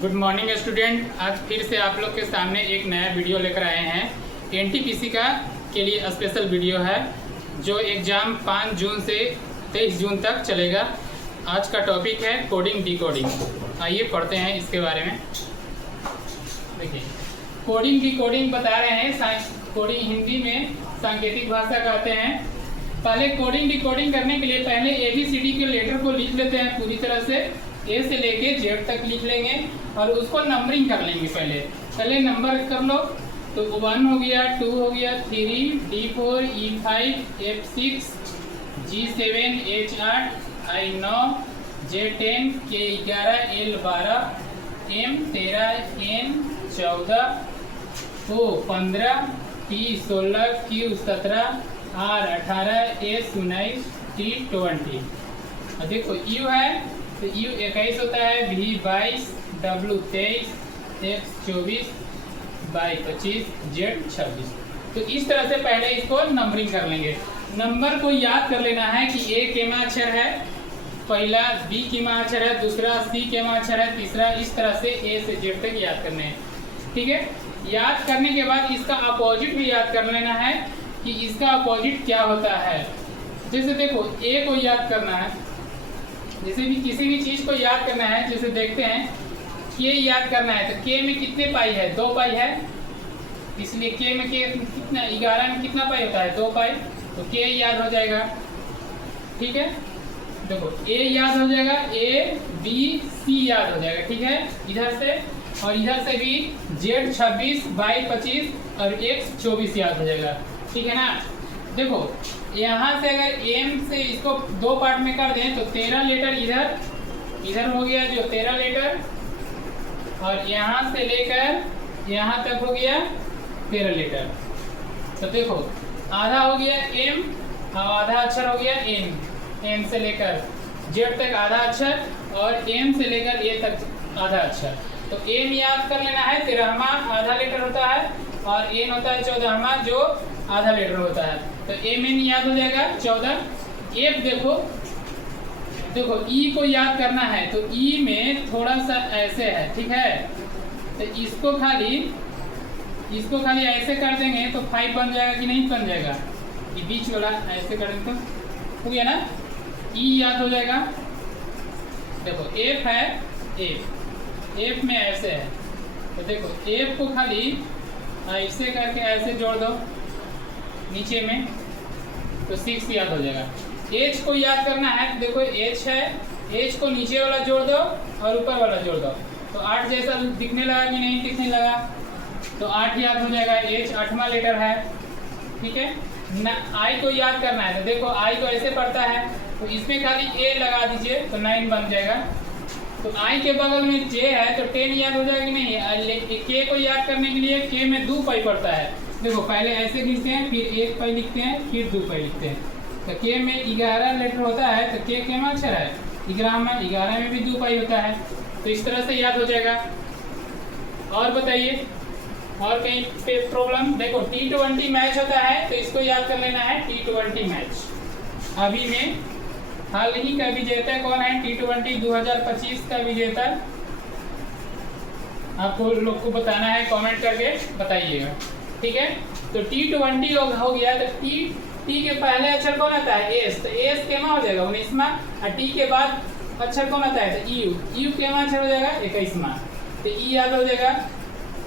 Good morning student. आज फिर से आप लोग के सामने एक नया वीडियो लेकर आए हैं। एनटीपीसी का के लिए स्पेशल वीडियो है जो एग्ज़ाम 5 जून से 23 जून तक चलेगा। आज का टॉपिक है कोडिंग डिकोडिंग। आइए पढ़ते हैं इसके बारे में। देखिए, कोडिंग डिकोडिंग बता रहे हैं। कोडिंग हिंदी में सांकेतिक भाषा कहते हैं। पहले कोडिंग डिकोडिंग करने के लिए पहले ABCD के लेटर को लिख लेते हैं पूरी तरह से, ए से लेके जेड तक लिख लेंगे और उसको नंबरिंग कर लेंगे। पहले नंबर कर लो तो 1 हो गया, 2 हो गया, 3, D4, E5, F6, G7, H8, I9, J10, K11, L12, M13, N14, O15, P16, Q17, R18, S19, T20। देखो U है तो U 21 होता है, V 22, W 23, X 24, Y 25, Z 26। तो इस तरह से पहले इसको नंबरिंग कर लेंगे। नंबर को याद कर लेना है कि A केमा अक्षर है, पहला B केमा अक्षर है, दूसरा C केमा अक्षर है, तीसरा, इस तरह से A से Z तक याद करने हैं। ठीक है, याद करने के बाद इसका अपोजिट भी याद कर लेना है कि इसका अपोजिट क्या होता है। जैसे देखो, A को याद करना है, जैसे भी किसी भी चीज़ को याद करना है, जैसे देखते हैं K याद करना है तो K में कितने पाई है, 2 पाई है, इसलिए K में कितना 11 में कितना पाई होता है, 2 पाई, तो K याद हो जाएगा। ठीक है, देखो A याद हो जाएगा, A B C याद हो जाएगा। ठीक है, इधर से और इधर से भी Z 26, Y 25 और X 24 याद हो जाएगा। ठीक है ना। देखो यहाँ से अगर M से इसको 2 पार्ट में कर दें तो 13 लेटर इधर हो गया, जो 13 लेटर, और यहाँ से लेकर यहाँ तक हो गया 13 लेटर। तो देखो आधा हो गया M और आधा अक्षर हो गया N। M से लेकर Z तक आधा अक्षर और M से लेकर A तक आधा अक्षर। तो M याद कर लेना है, 13वां आधा लेटर होता है, और N होता है 14वां जो आधा लेटर होता है। तो MN याद हो जाएगा 14। F देखो E को याद करना है तो E में थोड़ा सा ऐसे है। ठीक है, तो इसको खाली ऐसे कर देंगे तो 5 बन जाएगा कि नहीं बन जाएगा। ये बीच वाला ऐसे कर देंगे तो हो गया ना, E याद हो जाएगा। देखो F है, F में ऐसे है, तो देखो F को खाली ऐसे करके ऐसे जोड़ दो नीचे में तो 6 याद हो जाएगा। H को याद करना है तो देखो H है, H को नीचे वाला जोड़ दो और ऊपर वाला जोड़ दो तो 8 जैसा दिखने लगा कि नहीं दिखने लगा, तो 8 याद हो जाएगा। H 8वां लेटर है। ठीक है ना। I को याद करना है तो देखो I को ऐसे पढ़ता है तो इसमें खाली A लगा दीजिए तो 9 बन जाएगा। तो I के बगल में J है तो 10 याद हो जाएगा कि नहीं। K को याद करने के लिए K में 2 पाई पड़ता है। देखो पहले ऐसे लिखते हैं, फिर 1 पाई लिखते हैं, फिर 2 पाई लिखते हैं। तो K में 11 लेटर होता है तो K केमा अक्षर है 11 में भी 2 पाई होता है। तो इस तरह से याद हो जाएगा। और बताइए और कहीं पे प्रॉब्लम। देखो T20 मैच होता है तो इसको याद कर लेना है, T20 मैच। अभी में हाल ही का विजेता कौन है, T20 2025 का विजेता आपको लोग को बताना है, कमेंट करके बताइएगा। ठीक है, तो T20 हो गया तो T के पहले अक्षर कौन आता है, S। तो S केमा हो जाएगा 19वां, और T के बाद अक्षर कौन आता है तो U केमा अक्षर हो जाएगा 21वां। तो E याद हो जाएगा,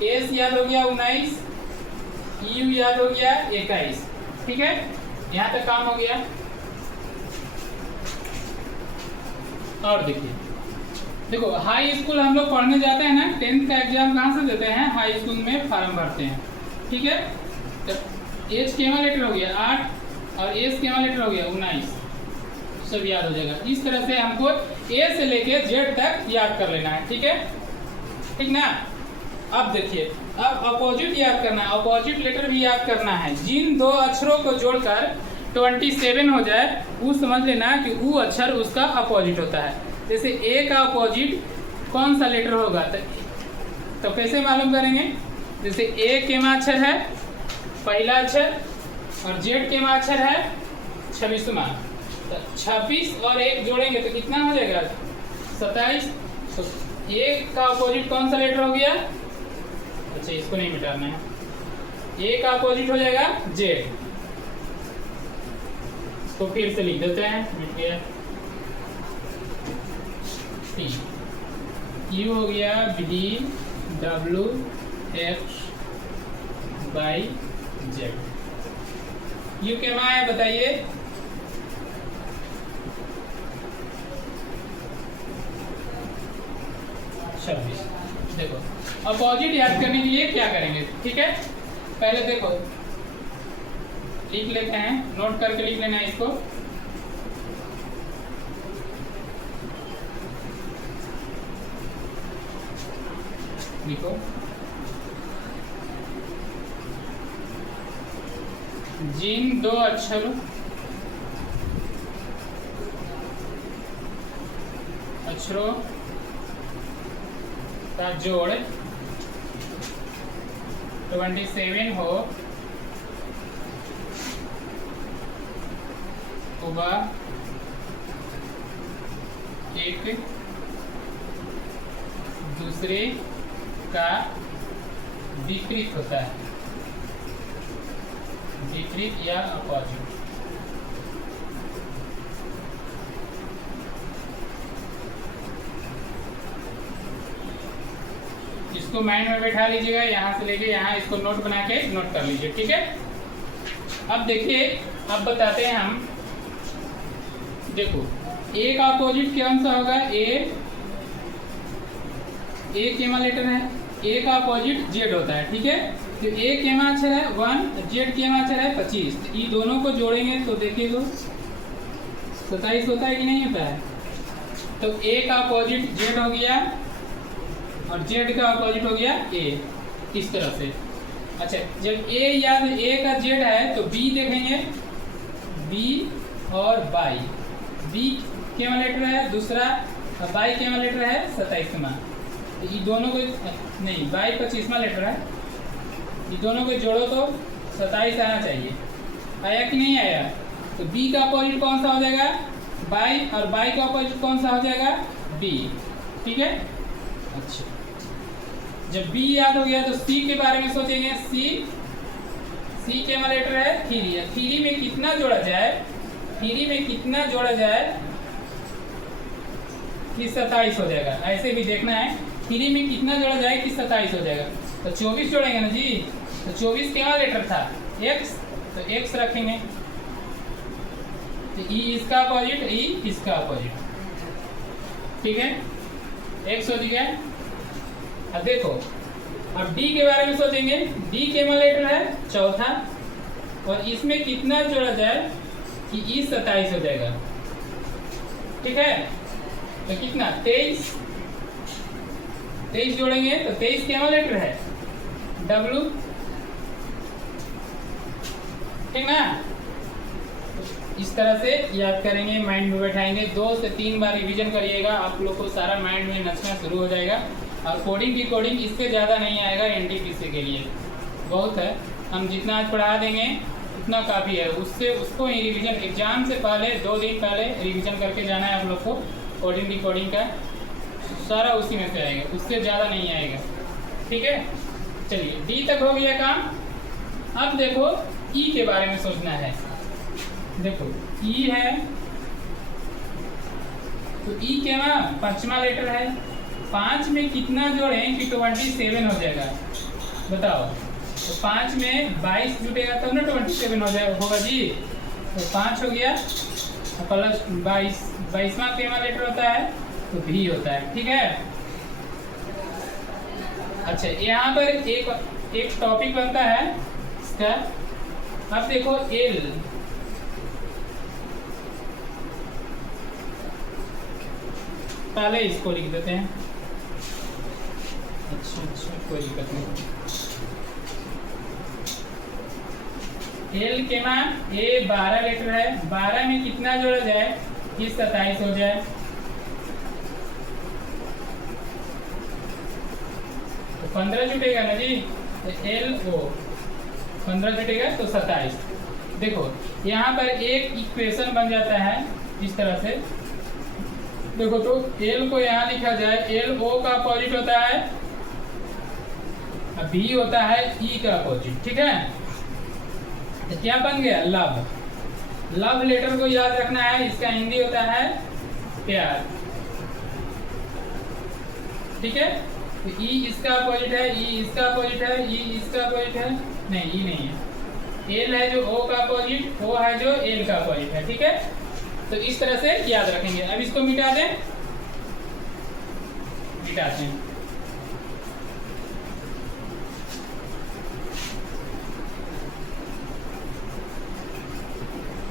S याद हो गया 19, U याद हो गया 21। ठीक है, यहाँ तक काम हो गया। और देखो हाई स्कूल हम लोग पढ़ने जाते हैं ना, 10th का एग्जाम कहाँ से देते हैं, हाई स्कूल में फॉर्म भरते हैं। ठीक है, तो H केमा लेटर हो गया 8 और S केमा लेटर हो गया 19, सब याद हो जाएगा। इस तरह से हमको A से लेके Z तक याद कर लेना है। ठीक है, ठीक ना। अब देखिए, अब अपोजिट याद करना है, अपोजिट लेटर भी याद करना है। जिन 2 अक्षरों को जोड़कर 27 हो जाए वो समझ लेना कि वो अक्षर उसका अपोजिट होता है। जैसे A का अपोजिट कौन सा लेटर होगा तो कैसे मालूम करेंगे। जैसे A केमा अक्षर है पहला अक्षर और Z केमा अक्षर है 26वां, तो 26 और 1 जोड़ेंगे तो कितना हो जाएगा 27। तो ए का अपोजिट कौन सा लेटर हो गया? अच्छा, इसको नहीं मिटाना है। ए का अपोजिट हो जाएगा जेड। इसको फिर से लिख देते हैं, मिट गया। टी यू हो गया B W X by Z. U क्या है बताइए? देखो अपोजिट याद करने के लिए क्या करेंगे, ठीक है? पहले देखो लिख लेते हैं, नोट करके लिख लेना है इसको। लिखो जिन दो अक्षरों का जोड़ 27 हो वह एक दूसरे का विपरीत होता है, विपरीत या अपोजिट। इसको माइंड में बैठा लीजिएगा, यहाँ से लेके यहाँ इसको नोट बना के नोट कर लीजिए, ठीक है? अब देखिए, अब बताते हैं हम। देखो ए का अपोजिट कौन सा होगा? ए केमा लेटर है, ए का अपोजिट जेड होता है, ठीक है? तो ए केमा अक्षर है 1, जेड केमा अक्षर है 25। तो ये दोनों को जोड़ेंगे तो देखिए 27 होता है कि नहीं होता है? तो ए का अपोजिट जेड हो गया और जेड का अपोजिट हो गया ए, इस तरह से। अच्छा, जब ए याद ए का जेड है तो बी देखेंगे, बी और बाई। बी केमा लेटर है दूसरा, बाई केमा लेटर है 27वां। ये दोनों को नहीं, बाई 25वां लेटर है, ये दोनों को जोड़ो तो 27 आना चाहिए। आया कि नहीं आया? तो बी का अपोजिट कौन सा हो जाएगा? बाई, और बाई का अपोजिट कौन सा हो जाएगा? बी, ठीक है? अच्छा, जब बी याद हो गया तो सी के बारे में सोचेंगे। सी केमा लेटर है 3। 3 में कितना जोड़ा जाए? 3 में कितना जोड़ा जाए कि 27 हो जाएगा? ऐसे भी देखना है, 3 में कितना जोड़ा जाए कि 27 हो जाएगा। तो 24 जोड़ेंगे ना जी। तो 24 क्या लेटर था? एक्स, तो एक्स रखेंगे। तो ई इसका अपोजिट, ई इसका अपोजिट, ठीक है? एक्स हो गया। अब देखो, अब डी के बारे में सोचेंगे। डी केमा लेटर है 4, और इसमें कितना जोड़ा जाए कि ई 27 हो जाएगा, ठीक है? तो कितना? 23 जोड़ेंगे तो 23 केमा लेटर है डब्ल्यू, ठीक ना? इस तरह से याद करेंगे, माइंड में बैठाएंगे। 2 से 3 बार रिवीजन करिएगा, आप लोग को सारा माइंड में नचना शुरू हो जाएगा। और कोडिंग की कोडिंग इससे ज़्यादा नहीं आएगा एनटीपीसी के लिए, बहुत है। हम जितना आज पढ़ा देंगे उतना काफ़ी है। उसको ही रिवीजन एग्जाम से पहले 2 दिन पहले रिवीजन करके जाना है आप लोग को। कोडिंग की कोडिंग का सारा उसी में से आएगा, उससे ज़्यादा नहीं आएगा, ठीक है? चलिए, डी तक हो गया काम। अब देखो ई के बारे में सोचना है। देखो ई है, तो ई क्या ना 5वां लेटर है। 5 में कितना जोड़ें कि 27 हो जाएगा? बताओ। तो 5 में 22 जुटेगा तब ना 27 हो जाएगा, होगा जी। तो 5 हो गया प्लस 22वां केमा लेटर होता है तो भी होता है, ठीक है? अच्छा, यहाँ पर एक टॉपिक बनता है इसका। अब देखो एल, पहले इसको लिख देते हैं। अच्छा, कोई दिक्कत नहीं। एल के मान ए 12 लेटर है। 12 में कितना जोड़ा जाए कि 27 हो जाए? तो 15 जुटेगा ना जी। एल ओ 15 जुटेगा तो 27। देखो यहाँ पर एक इक्वेशन बन जाता है इस तरह से। देखो तो एल को यहाँ लिखा जाए, एल ओ का अपोजिट होता है, बी होता है ई का अपोजिट, ठीक है। तो क्या बन गया, लव। लव लेटर को याद रखना है, इसका हिंदी होता है प्यार, ठीक है। तो ई इसका अपोजिट है, ई इसका अपोजिट है, ई इसका अपोजिट है, नहीं ई नहीं है, एल है जो ओ का अपोजिट, ओ है जो एल का अपोजिट है, ठीक है। तो इस तरह से याद रखेंगे। अब इसको मिटा दें, मिटाते हैं।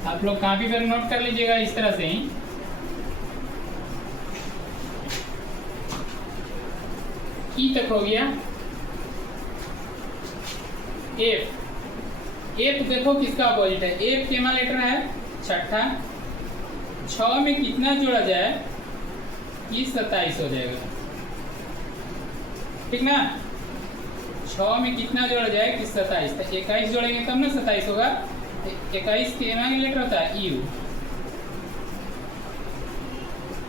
आप लोग कॉपी पर नोट कर लीजिएगा इस तरह से ही। ई तक हो गया। एफ, एफ देखो किसका अपोजिट है, एफ केमा लेटर है छठा, 6 में कितना जोड़ा जाए कि 27 हो जाएगा, ठीक ना। 6 में कितना जोड़ा जाए कि 27, तो 21 जोड़ेंगे तब ना 27 होगा। 21 केमा लेटर होता है यू,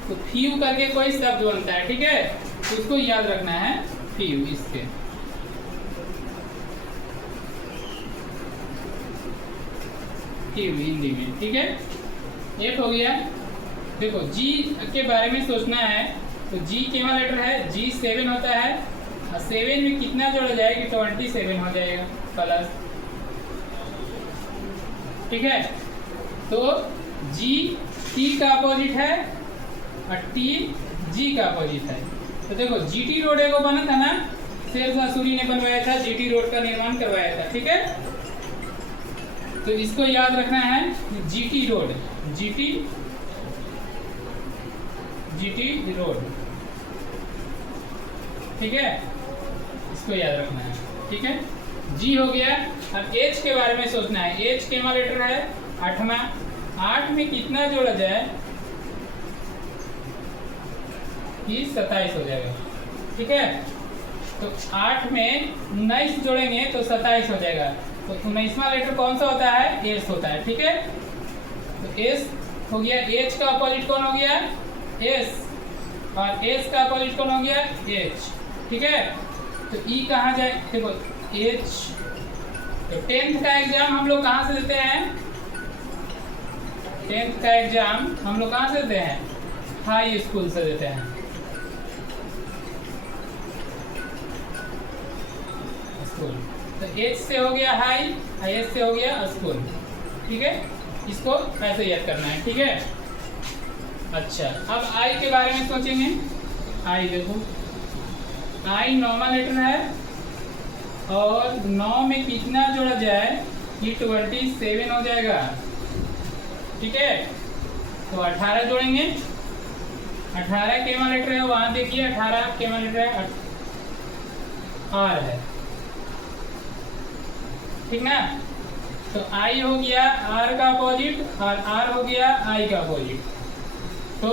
तो फ्यू करके कोई शब्द बनता है, ठीक है, तो उसको याद रखना है फ्यू, इसके फ्यू हिंदी में, ठीक है। एफ हो गया। देखो जी के बारे में सोचना है, तो जी केमा लेटर है, जी 7 होता है, और 7 में कितना जोड़ा जाए कि 27 हो जाएगा प्लस, ठीक है। तो जी टी का अपोजिट है और टी जी का अपोजिट है। तो देखो जीटी रोड को बना था ना, शेरशाह सूरी ने बनवाया था, जीटी रोड का निर्माण करवाया था, ठीक है। तो इसको याद रखना है, GT road, GT GT road, ठीक है, इसको याद रखना है, ठीक है। जी हो गया। अब एच के बारे में सोचना है, एच केमा लेटर है 8वां, 8 में कितना जोड़ा जाए कि 27 हो जाएगा, ठीक है। तो 8 में 19 जोड़ेंगे तो 27 हो जाएगा। तो 19वां लेटर कौन सा होता है, एस होता है, ठीक है। तो एस हो गया। एच का अपोजिट कौन हो गया, एस, और एस का अपोजिट कौन हो गया, एच, ठीक है। तो ई कहाँ जाए, देखो एच। तो 10th का एग्जाम हम लोग कहाँ से देते हैं, 10th का एग्जाम हम लोग कहाँ से देते हैं, हाई स्कूल से देते हैं, स्कूल। तो एच से हो गया हाई, एस से हो गया स्कूल, ठीक है। इसको ऐसे याद करना है, ठीक है। अच्छा, अब आई के बारे में सोचेंगे। आई देखो, आई 9वां लेटर है, और 9 में कितना जोड़ा जाए कि 27 हो जाएगा, ठीक है। तो 18 जोड़ेंगे, 18 केमा लेटर है, वहां देखिए 18 केमा लेटर है, आर है, ठीक ना। तो आई हो गया आर का अपोजिट और आर हो गया आई का अपोजिट। तो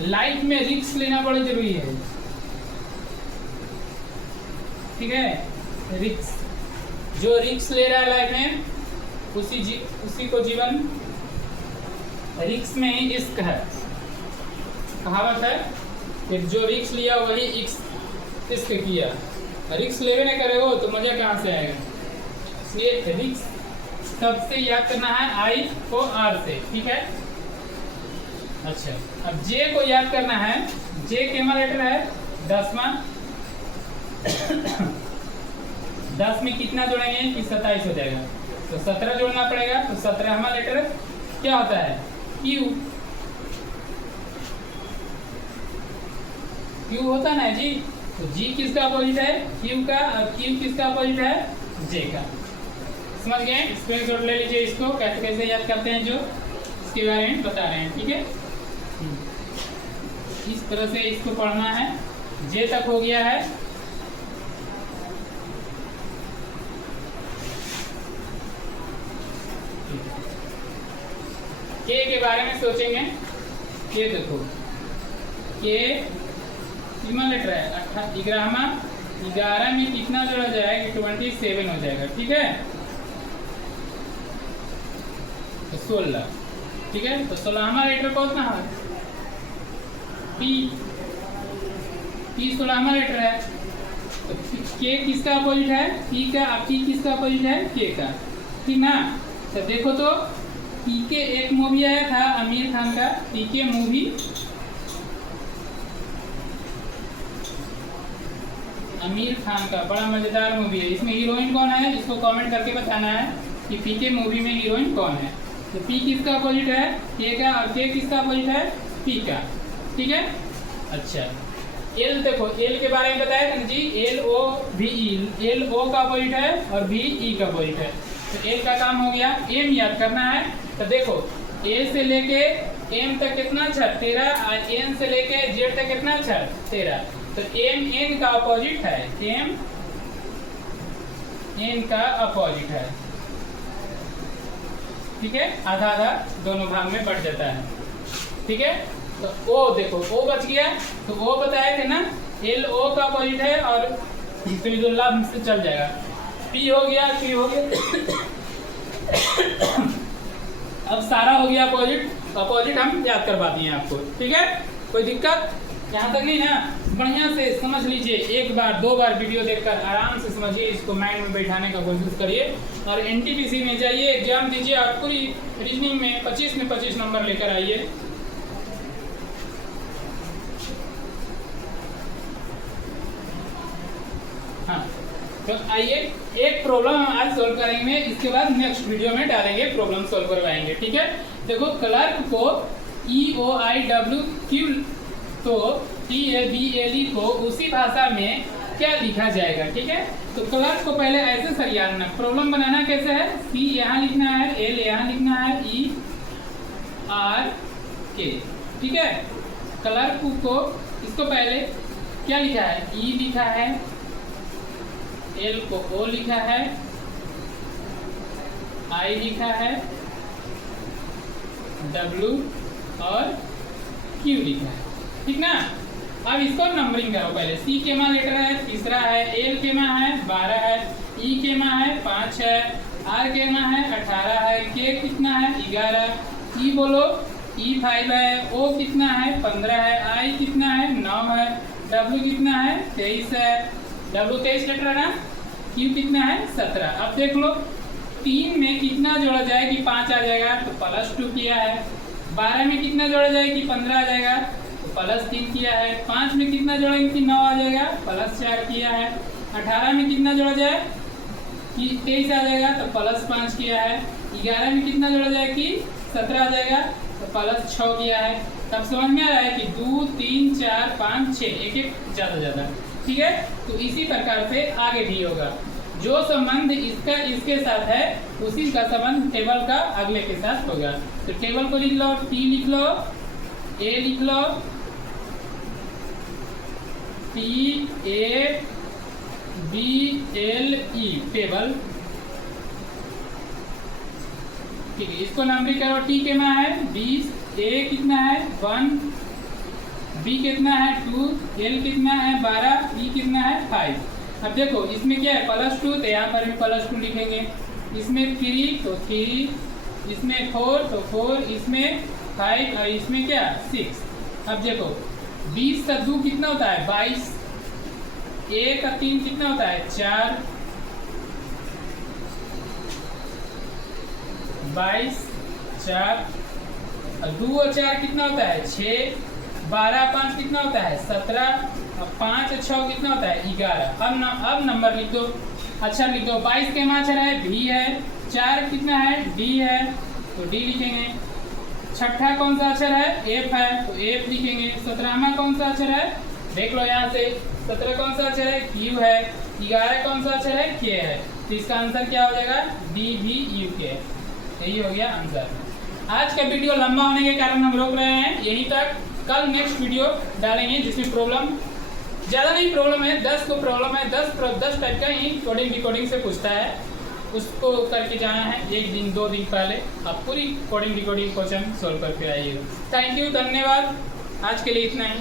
लाइफ में रिस्क लेना बड़ा जरूरी है, ठीक है। रिस्क, जो रिस्क ले रहा है लाइफ में उसी को जीवन, रिस्क में ही इश्क है, कहावत है कि जो रिस्क लिया वही इश्क किया। रिस्क लेवे नहीं करेगा तो मजा कहाँ से आएगा, इसलिए रिस्क सबसे याद करना है आई को आर से, ठीक है। अच्छा, अब जे को याद करना है, जे केमा लेटर है 10वां, 10 में कितना जोड़ेंगे कि 27 हो जाएगा, तो 17 जोड़ना पड़ेगा। तो 17वां लेटर क्या होता है, क्यू, क्यू होता है ना जी। तो जी किसका अपोजिट है, क्यू का, और क्यू किसका अपोजिट है, जे का। समझ गए, स्क्रीनशॉट ले लीजिए, इसको कैसे कैसे याद करते हैं जो इसके बारे में बता रहे हैं, ठीक है। इस तरह से इसको पढ़ना है। जे तक हो गया है। के के बारे में सोचेंगे। के देखो, के कितना लेटर है 11वां, 11 में कितना जोड़ा जाएगा, 27 हो जाएगा, ठीक है। तो 16, ठीक है। तो 16वां लेटर कौन सा है, पी 16वां लेटर है, तो के किसका अपोजिट है? पी का। अब पी किसका अपोजिट है? के का, ठीक ना। तो देखो तो पीके एक मूवी आया था आमिर खान का, पीके मूवी, आमिर खान का बड़ा मजेदार मूवी है। इसमें हीरोइन कौन है? इसको कमेंट करके बताना है कि पीके मूवी में हीरोइन कौन है। तो पी किसका अपोजिट है? के का। और के किसका अपोजिट है? पी का, ठीक है। अच्छा, एल देखो, एल के बारे में बताया था जी, एल ओ भी ई, एल ओ का अपोजिट है और भी ई का अपोजिट है। तो एल का काम हो गया। एम याद करना है, तो देखो ए से लेके एम तक कितना छर? 13। और एन से लेके जेड तक कितना छर? 13। तो एम एन का अपोजिट है, एम एन का अपोजिट है, ठीक है। आधा आधा दोनों भाग में बढ़ जाता है, ठीक है। तो ओ देखो, ओ बच गया, तो ओ बताए थे ना, एल ओ का अपोजिट है और फिर से चल जाएगा। पी हो गया, पी हो गया अब सारा हो गया अपोजिट, अपोजिट हम याद करवा दिए आपको, ठीक है। कोई दिक्कत यहाँ तक नहीं ना? बढ़िया से समझ लीजिए, एक बार दो बार वीडियो देखकर आराम से समझिए, इसको माइंड में बैठाने का कोशिश करिए और एनटीपीसी में जाइए, एग्जाम दीजिए। आप पूरी रीजनिंग में 25 नंबर लेकर आइए। हाँ, तो आइए एक प्रॉब्लम हम आज सॉल्व करेंगे, इसके बाद नेक्स्ट वीडियो में डालेंगे, प्रॉब्लम सॉल्व करवाएंगे, ठीक है। देखो, क्लर्क को EOIWQ तो TABLE को उसी भाषा में क्या लिखा जाएगा, ठीक है। तो क्लर्क को पहले ऐसे सरियाना, प्रॉब्लम बनाना कैसे है? C यहाँ लिखना है, L यहाँ लिखना है, ERK, ठीक है। क्लर्क को इसको पहले क्या लिखा है? E लिखा है, L को O लिखा है, I लिखा है, W और Q लिखा है, ठीक ना। अब इसको नंबरिंग करो पहले। C के माँ लेटर है, तीसरा है, L के माँ है, 12 है, E के माँ है, 5 है, R के माँ है, 18 है, K कितना है? 11, E बोलो, E 5 है, O कितना है? 15 है, I कितना है? 9 है, W कितना है? 23 है, W 23 लेटर है ना, Q कितना है? 17। अब देख लो 3 में कितना जोड़ा जाए कि 5 आ जाएगा, तो +2 किया है। 12 में कितना जोड़ा जाए कि 15 आ जाएगा, तो +3 किया है। 5 में कितना जोड़ेंगे कि 9 आ जाएगा, +4 किया है। 18 में कितना जोड़ा जाए कि 23 आ जाएगा, तो +5 किया है। 11 में कितना जोड़ा जाए कि 17 आ जाएगा, तो +6 किया है। तब समझ में आ रहा है कि 2, 3, 4, 5, 6, एक ज़्यादा, ठीक है। तो इसी प्रकार से आगे भी होगा, जो संबंध इसका इसके साथ है उसी का संबंध टेबल का अगले के साथ होगा। तो टेबल को लिख लो, T लिख लो, A लिख लो, TABLE टेबल, ठीक है। इसको नंबरिंग करो, T के में है 20, A कितना है 1, B कितना है 2, L कितना है 12, E कितना है 5। अब देखो इसमें क्या है +2, तो यहाँ पर भी +2 लिखेंगे। इसमें 3 तो 3, इसमें 4 तो 4, इसमें 5 और इसमें क्या 6। अब देखो 20 का 2 कितना होता है 22, 1 का 3 कितना होता है 4, 22, 4 और 2 और 4 कितना होता है 6, 12, 5 कितना होता है 17 और 5 और 6 कितना होता है 11। अब नंबर लिख दो, अच्छा लिख दो। 22 के माचर है V है, 4 कितना है D है, तो D लिखेंगे। छठा कौन सा अक्षर है F है, तो F लिखेंगे। 17वां कौन सा अक्षर है, देख लो यहाँ से, 17 कौन सा अक्षर है Q है, 11 कौन सा अक्षर है K है, तो इसका आंसर क्या हो जाएगा DVUK। यही हो गया आंसर। आज का वीडियो लंबा होने के कारण हम रोक रहे हैं यहीं तक। कल नेक्स्ट वीडियो डालेंगे जिसमें प्रॉब्लम ज़्यादा नहीं, प्रॉब्लम है 10 को प्रॉब्लम है, 10 टाइप का ही कोडिंग डिकोडिंग से पूछता है, उसको करके जाना है 1 दिन 2 दिन पहले। आप पूरी कोडिंग डिकोडिंग क्वेश्चन सोल्व करके आइएगा। थैंक यू, धन्यवाद। आज के लिए इतना ही।